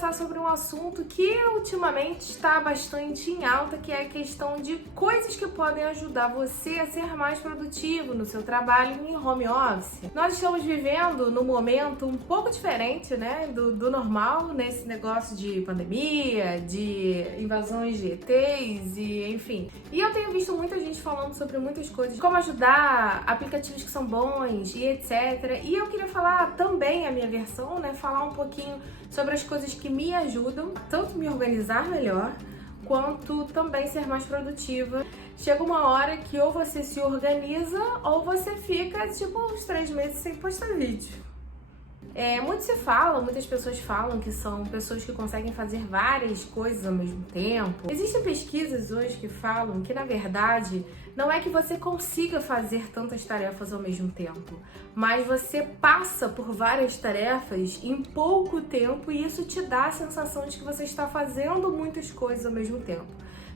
conversar sobre um assunto que ultimamente está bastante em alta, que é a questão de coisas que podem ajudar você a ser mais produtivo no seu trabalho em home office. Nós estamos vivendo num momento um pouco diferente, né, do normal, nesse negócio de pandemia, de invasões de ETs e enfim. E eu tenho visto muita gente falando sobre muitas coisas, como ajudar, aplicativos que são bons e etc. E eu queria falar também a minha versão, né, falar um pouquinho sobre as coisas que me ajudam tanto me organizar melhor, quanto também ser mais produtiva. Chega uma hora que ou você se organiza ou você fica tipo uns 3 meses sem postar vídeo. Muitas pessoas falam que são pessoas que conseguem fazer várias coisas ao mesmo tempo. Existem pesquisas hoje que falam que, na verdade, não é que você consiga fazer tantas tarefas ao mesmo tempo, mas você passa por várias tarefas em pouco tempo e isso te dá a sensação de que você está fazendo muitas coisas ao mesmo tempo.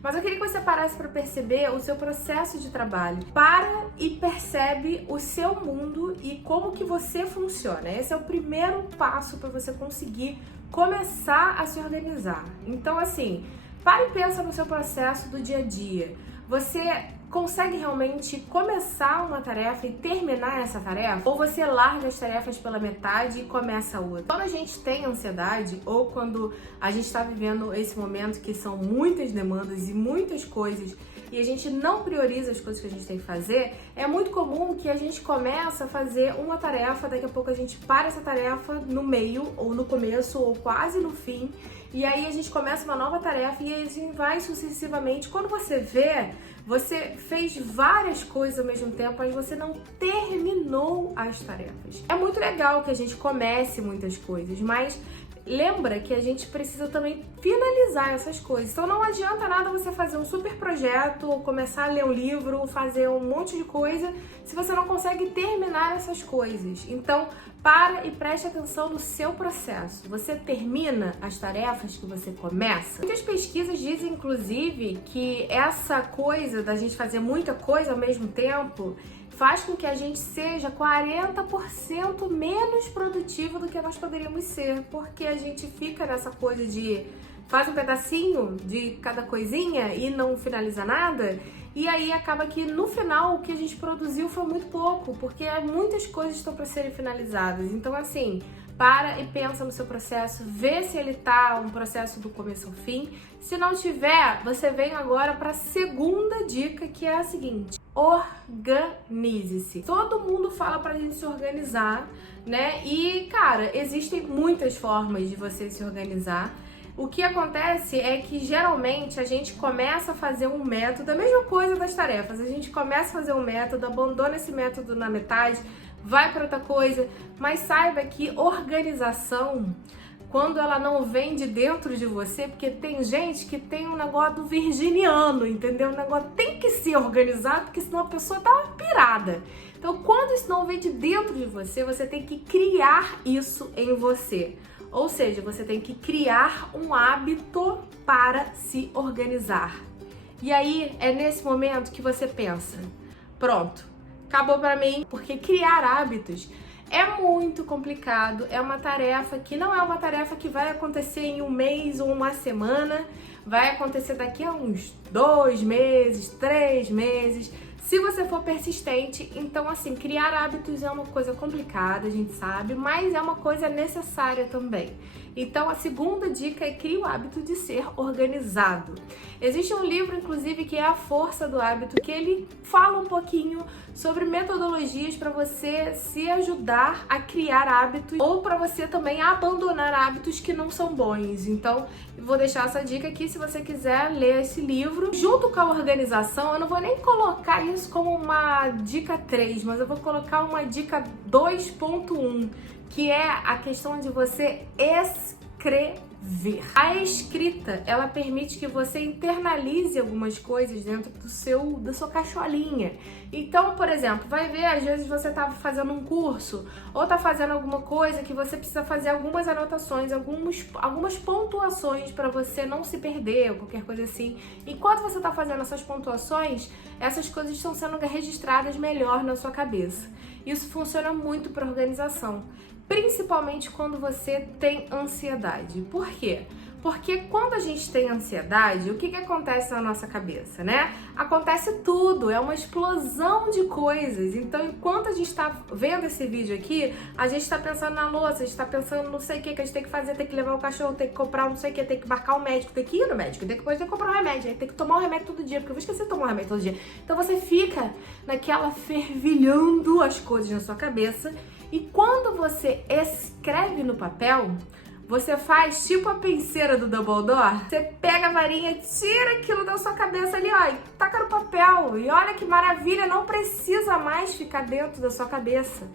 Mas eu queria que você parasse para perceber o seu processo de trabalho. Para e percebe o seu mundo e como que você funciona. Esse é o primeiro passo para você conseguir começar a se organizar. Então, assim, para e pensa no seu processo do dia a dia. Você consegue realmente começar uma tarefa e terminar essa tarefa? Ou você larga as tarefas pela metade e começa outra? Quando a gente tem ansiedade ou quando a gente está vivendo esse momento que são muitas demandas e muitas coisas e a gente não prioriza as coisas que a gente tem que fazer, é muito comum que a gente começa a fazer uma tarefa, daqui a pouco a gente para essa tarefa no meio, ou no começo, ou quase no fim, e aí a gente começa uma nova tarefa e a gente vai sucessivamente. Quando você vê, você fez várias coisas ao mesmo tempo, mas você não terminou as tarefas. É muito legal que a gente comece muitas coisas, mas lembra que a gente precisa também finalizar essas coisas. Então não adianta nada você fazer um super projeto, ou começar a ler um livro, fazer um monte de coisa, se você não consegue terminar essas coisas. Então para e preste atenção no seu processo. Você termina as tarefas que você começa? Muitas pesquisas dizem, inclusive, que essa coisa da gente fazer muita coisa ao mesmo tempo faz com que a gente seja 40% menos produtivo do que nós poderíamos ser, porque a gente fica nessa coisa de faz um pedacinho de cada coisinha e não finaliza nada, e aí acaba que no final o que a gente produziu foi muito pouco, porque muitas coisas estão para serem finalizadas. Então, assim, para e pensa no seu processo, vê se ele tá um processo do começo ao fim. Se não tiver, você vem agora para a segunda dica, que é a seguinte: organize-se. Todo mundo fala pra gente se organizar, né? E, cara, existem muitas formas de você se organizar. O que acontece é que geralmente a gente começa a fazer um método, a mesma coisa das tarefas. A gente começa a fazer um método, abandona esse método na metade, vai para outra coisa, mas saiba que organização, quando ela não vem de dentro de você, porque tem gente que tem um negócio do virginiano, entendeu? O negócio tem que ser organizado, porque senão a pessoa tá uma pirada. Então, quando isso não vem de dentro de você, você tem que criar isso em você. Ou seja, você tem que criar um hábito para se organizar. E aí, é nesse momento que você pensa, pronto, acabou pra mim, porque criar hábitos é muito complicado, é uma tarefa que não é uma tarefa que vai acontecer em um mês ou uma semana, vai acontecer daqui a uns 2 meses, 3 meses, se você for persistente. Então, assim, criar hábitos é uma coisa complicada, a gente sabe, mas é uma coisa necessária também. Então, a segunda dica é crie o hábito de ser organizado. Existe um livro, inclusive, que é A Força do Hábito, que ele fala um pouquinho sobre metodologias para você se ajudar a criar hábitos ou para você também abandonar hábitos que não são bons. Então, eu vou deixar essa dica aqui se você quiser ler esse livro. Junto com a organização, eu não vou nem colocar isso como uma dica 3, mas eu vou colocar uma dica 2.1, que é a questão de você escrever. A escrita, ela permite que você internalize algumas coisas dentro da sua cacholinha. Então, por exemplo, vai ver, às vezes você tá fazendo um curso ou tá fazendo alguma coisa que você precisa fazer algumas anotações, algumas pontuações para você não se perder ou qualquer coisa assim. Enquanto você tá fazendo essas pontuações, essas coisas estão sendo registradas melhor na sua cabeça. Isso funciona muito para organização. principalmente quando você tem ansiedade. Por quê? Porque quando a gente tem ansiedade, o que acontece na nossa cabeça, né? Acontece tudo, é uma explosão de coisas. Então, enquanto a gente está vendo esse vídeo aqui, a gente está pensando na louça, a gente está pensando não sei o que a gente tem que fazer, tem que levar o cachorro, tem que comprar não sei o que, tem que marcar o médico, tem que ir no médico, depois tem que comprar um remédio, tem que tomar o remédio todo dia, porque eu vou esquecer de tomar o remédio todo dia. Então, você fica naquela fervilhando as coisas na sua cabeça e quando você escreve no papel, você faz tipo a penseira do Dumbledore. Você pega a varinha, tira aquilo da sua cabeça ali, ó, e taca no papel. E olha que maravilha, não precisa mais ficar dentro da sua cabeça.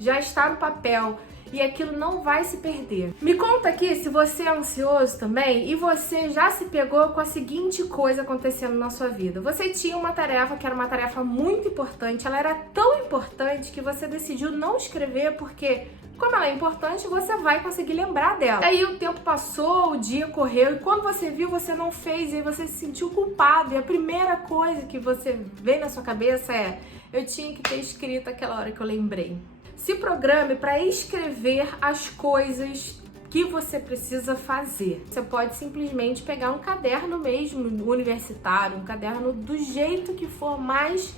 Já está no papel. E aquilo não vai se perder. Me conta aqui se você é ansioso também e você já se pegou com a seguinte coisa acontecendo na sua vida. Você tinha uma tarefa que era uma tarefa muito importante, ela era tão importante que você decidiu não escrever porque, como ela é importante, você vai conseguir lembrar dela. Aí o tempo passou, o dia correu e quando você viu, você não fez e aí você se sentiu culpado. E a primeira coisa que você vê na sua cabeça é: eu tinha que ter escrito aquela hora que eu lembrei. Se programe para escrever as coisas que você precisa fazer. Você pode simplesmente pegar um caderno mesmo universitário, um caderno do jeito que for mais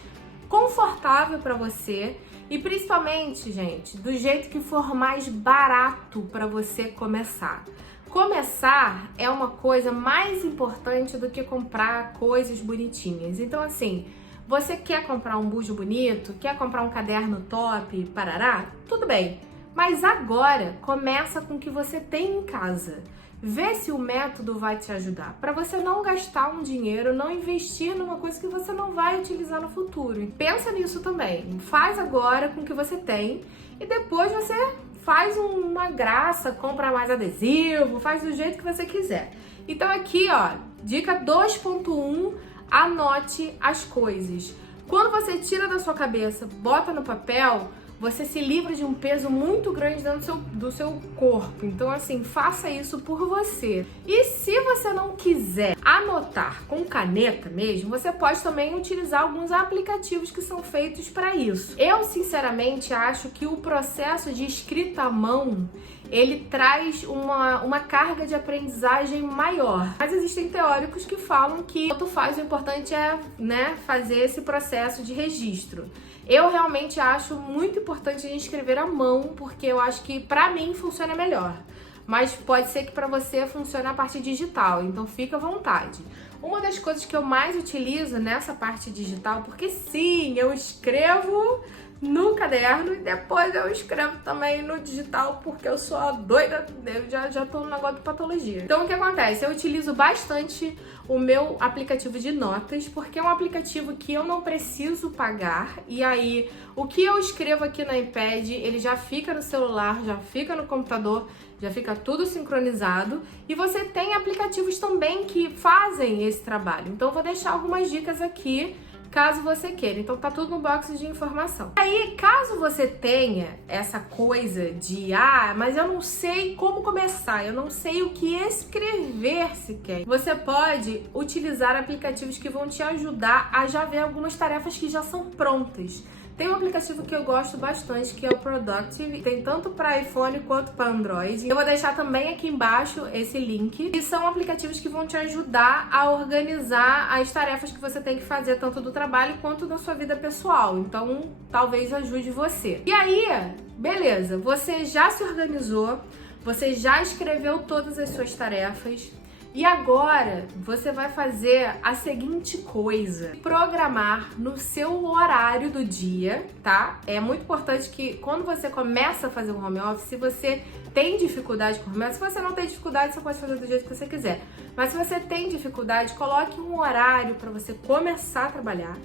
confortável para você e principalmente, gente, do jeito que for mais barato para você começar. Começar é uma coisa mais importante do que comprar coisas bonitinhas. Então, assim, você quer comprar um bujo bonito? Quer comprar um caderno top, parará? Tudo bem. Mas agora, começa com o que você tem em casa. Vê se o método vai te ajudar. Para você não gastar um dinheiro, não investir numa coisa que você não vai utilizar no futuro. Pensa nisso também. Faz agora com o que você tem e depois você faz uma graça, compra mais adesivo, faz do jeito que você quiser. Então aqui, ó, dica 2.1, anote as coisas. Quando você tira da sua cabeça, bota no papel, você se livra de um peso muito grande dentro do seu corpo. Então, assim, faça isso por você. E se você não quiser anotar com caneta mesmo, você pode também utilizar alguns aplicativos que são feitos para isso. Eu, sinceramente, acho que o processo de escrita à mão, ele traz uma carga de aprendizagem maior. Mas existem teóricos que falam que tanto faz, o importante é, né, fazer esse processo de registro. Eu realmente acho muito importante a gente escrever à mão, porque eu acho que pra mim funciona melhor. Mas pode ser que pra você funcione a parte digital, então fica à vontade. Uma das coisas que eu mais utilizo nessa parte digital, porque sim, eu escrevo no caderno e depois eu escrevo também no digital, porque eu sou a doida, eu já tô no negócio de patologia. Então o que acontece? Eu utilizo bastante o meu aplicativo de notas, porque é um aplicativo que eu não preciso pagar, e aí o que eu escrevo aqui no iPad, ele já fica no celular, já fica no computador, já fica tudo sincronizado, e você tem aplicativos também que fazem esse trabalho. Então eu vou deixar algumas dicas aqui, caso você queira. Então tá tudo no box de informação. Aí, caso você tenha essa coisa de mas eu não sei como começar, eu não sei o que escrever sequer, você pode utilizar aplicativos que vão te ajudar a já ver algumas tarefas que já são prontas. Tem um aplicativo que eu gosto bastante, que é o Productive, tem tanto para iPhone quanto para Android. Eu vou deixar também aqui embaixo esse link. E são aplicativos que vão te ajudar a organizar as tarefas que você tem que fazer, tanto do trabalho quanto da sua vida pessoal. Então, talvez ajude você. E aí, beleza, você já se organizou, você já escreveu todas as suas tarefas. E agora você vai fazer a seguinte coisa: programar no seu horário do dia, tá? É muito importante que quando você começa a fazer um home office, se você tem dificuldade com o home office, se você não tem dificuldade, você pode fazer do jeito que você quiser. Mas se você tem dificuldade, coloque um horário para você começar a trabalhar,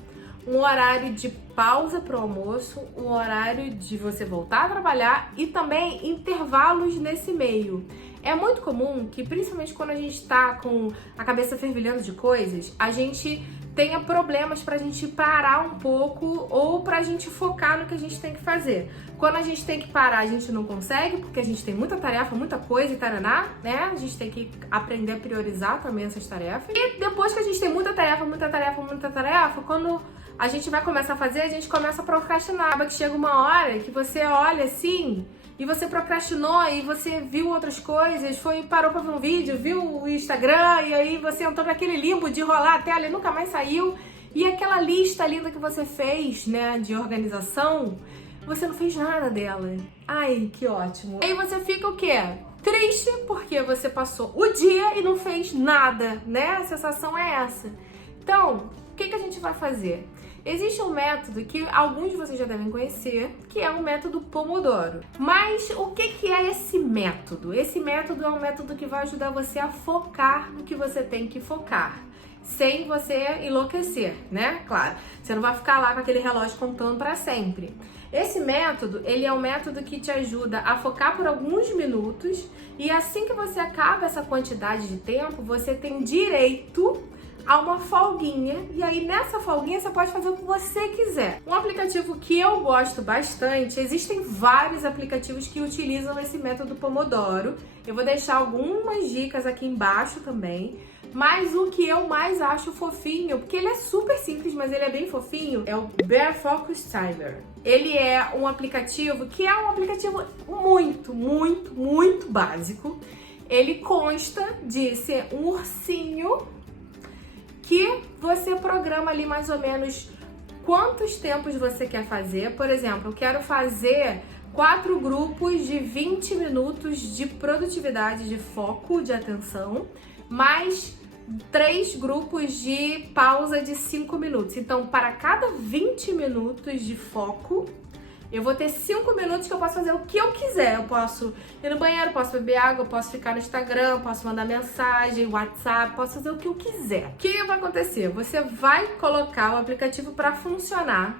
um horário de pausa para o almoço, um horário de você voltar a trabalhar e também intervalos nesse meio. É muito comum que, principalmente quando a gente está com a cabeça fervilhando de coisas, a gente tenha problemas pra gente parar um pouco ou pra gente focar no que a gente tem que fazer. Quando a gente tem que parar, a gente não consegue, porque a gente tem muita tarefa, muita coisa e taraná, né? A gente tem que aprender a priorizar também essas tarefas. E depois que a gente tem muita tarefa, quando a gente vai começar a fazer, a gente começa a procrastinar. Acaba que chega uma hora que você olha assim e você procrastinou e você viu outras coisas, parou pra ver um vídeo, viu o Instagram e aí você entrou naquele limbo de rolar a tela e nunca mais saiu. E aquela lista linda que você fez, né, de organização, você não fez nada dela. Ai, que ótimo. Aí você fica o quê? Triste porque você passou o dia e não fez nada, né? A sensação é essa. Então, o que a gente vai fazer? Existe um método que alguns de vocês já devem conhecer, que é o método Pomodoro. Mas o que é esse método? Esse método é um método que vai ajudar você a focar no que você tem que focar, sem você enlouquecer, né? Claro, você não vai ficar lá com aquele relógio contando para sempre. Esse método, ele é um método que te ajuda a focar por alguns minutos e assim que você acaba essa quantidade de tempo, você tem direito a uma folguinha, e aí nessa folguinha você pode fazer o que você quiser. Um aplicativo que eu gosto bastante, existem vários aplicativos que utilizam esse método Pomodoro. Eu vou deixar algumas dicas aqui embaixo também, mas o que eu mais acho fofinho, porque ele é super simples, mas ele é bem fofinho, é o Bear Focus Timer. Ele é um aplicativo que é um aplicativo muito básico. Ele consta de ser um ursinho que você programa ali mais ou menos quantos tempos você quer fazer. Por exemplo, eu quero fazer 4 grupos de 20 minutos de produtividade, de foco, de atenção, mais 3 grupos de pausa de 5 minutos. Então, para cada 20 minutos de foco, eu vou ter 5 minutos que eu posso fazer o que eu quiser. Eu posso ir no banheiro, posso beber água, posso ficar no Instagram, posso mandar mensagem, WhatsApp, posso fazer o que eu quiser. O que vai acontecer? Você vai colocar o aplicativo para funcionar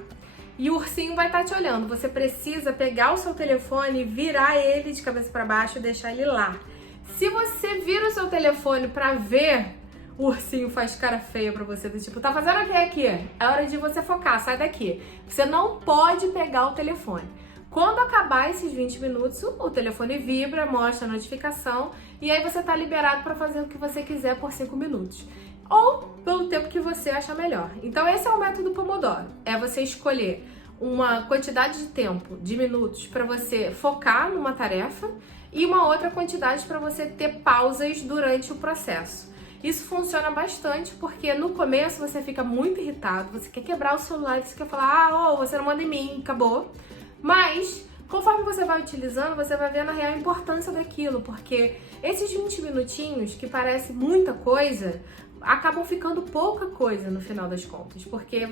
e o ursinho vai estar te olhando. Você precisa pegar o seu telefone, virar ele de cabeça para baixo e deixar ele lá. Se você vira o seu telefone para ver, o ursinho faz cara feia pra você, do tipo, tá fazendo o que aqui? É hora de você focar, sai daqui. Você não pode pegar o telefone. Quando acabar esses 20 minutos, o telefone vibra, mostra a notificação e aí você tá liberado pra fazer o que você quiser por 5 minutos. Ou pelo tempo que você achar melhor. Então esse é o método Pomodoro. É você escolher uma quantidade de tempo, de minutos, pra você focar numa tarefa e uma outra quantidade pra você ter pausas durante o processo. Isso funciona bastante porque no começo você fica muito irritado, você quer quebrar o celular, você quer falar, você não manda em mim, acabou. Mas, conforme você vai utilizando, você vai vendo a real importância daquilo, porque esses 20 minutinhos, que parece muita coisa, acabam ficando pouca coisa no final das contas, porque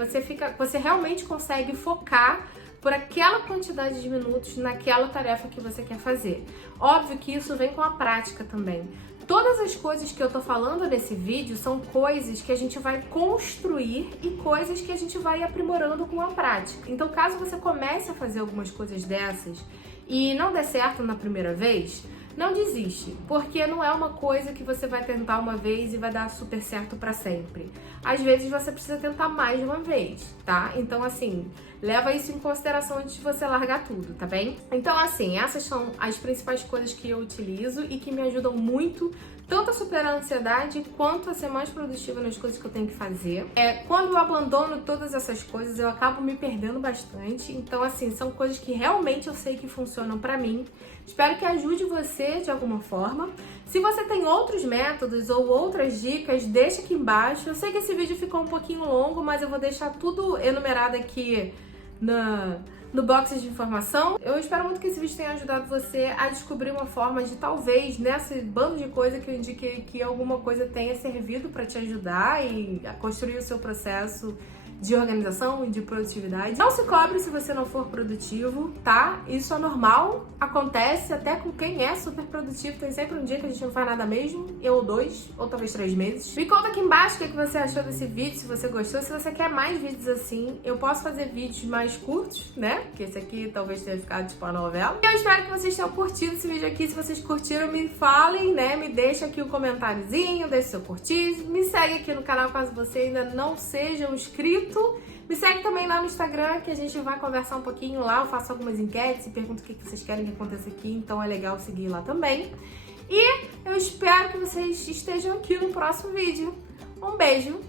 você realmente consegue focar por aquela quantidade de minutos naquela tarefa que você quer fazer. Óbvio que isso vem com a prática também. Todas as coisas que eu tô falando nesse vídeo são coisas que a gente vai construir e coisas que a gente vai aprimorando com a prática. Então, caso você comece a fazer algumas coisas dessas e não der certo na primeira vez, não desiste, porque não é uma coisa que você vai tentar uma vez e vai dar super certo pra sempre. Às vezes você precisa tentar mais de uma vez, tá? Então, assim, leva isso em consideração antes de você largar tudo, tá bem? Então, assim, essas são as principais coisas que eu utilizo e que me ajudam muito, tanto a superar a ansiedade, quanto a ser mais produtiva nas coisas que eu tenho que fazer. Quando eu abandono todas essas coisas, eu acabo me perdendo bastante. Então, assim, são coisas que realmente eu sei que funcionam pra mim. Espero que ajude você de alguma forma. Se você tem outros métodos ou outras dicas, deixa aqui embaixo. Eu sei que esse vídeo ficou um pouquinho longo, mas eu vou deixar tudo enumerado aqui no box de informação. Eu espero muito que esse vídeo tenha ajudado você a descobrir uma forma de, talvez, nesse bando de coisa que eu indiquei, que alguma coisa tenha servido para te ajudar e a construir o seu processo de organização e de produtividade. Não se cobre se você não for produtivo, tá? Isso é normal, acontece até com quem é super produtivo. Tem sempre um dia que a gente não faz nada mesmo, ou 2, ou talvez 3 meses. Me conta aqui embaixo o que você achou desse vídeo, se você gostou, se você quer mais vídeos assim. Eu posso fazer vídeos mais curtos, né? Porque esse aqui talvez tenha ficado tipo uma novela. Eu espero que vocês tenham curtido esse vídeo aqui. Se vocês curtiram, me falem, né? Me deixa aqui um comentáriozinho, deixa seu curtir. Me segue aqui no canal caso você ainda não seja um inscrito. Me segue também lá no Instagram, que a gente vai conversar um pouquinho lá. Eu faço algumas enquetes e pergunto o que vocês querem que aconteça aqui, então é legal seguir lá também. E eu espero que vocês estejam aqui no próximo vídeo. Um beijo!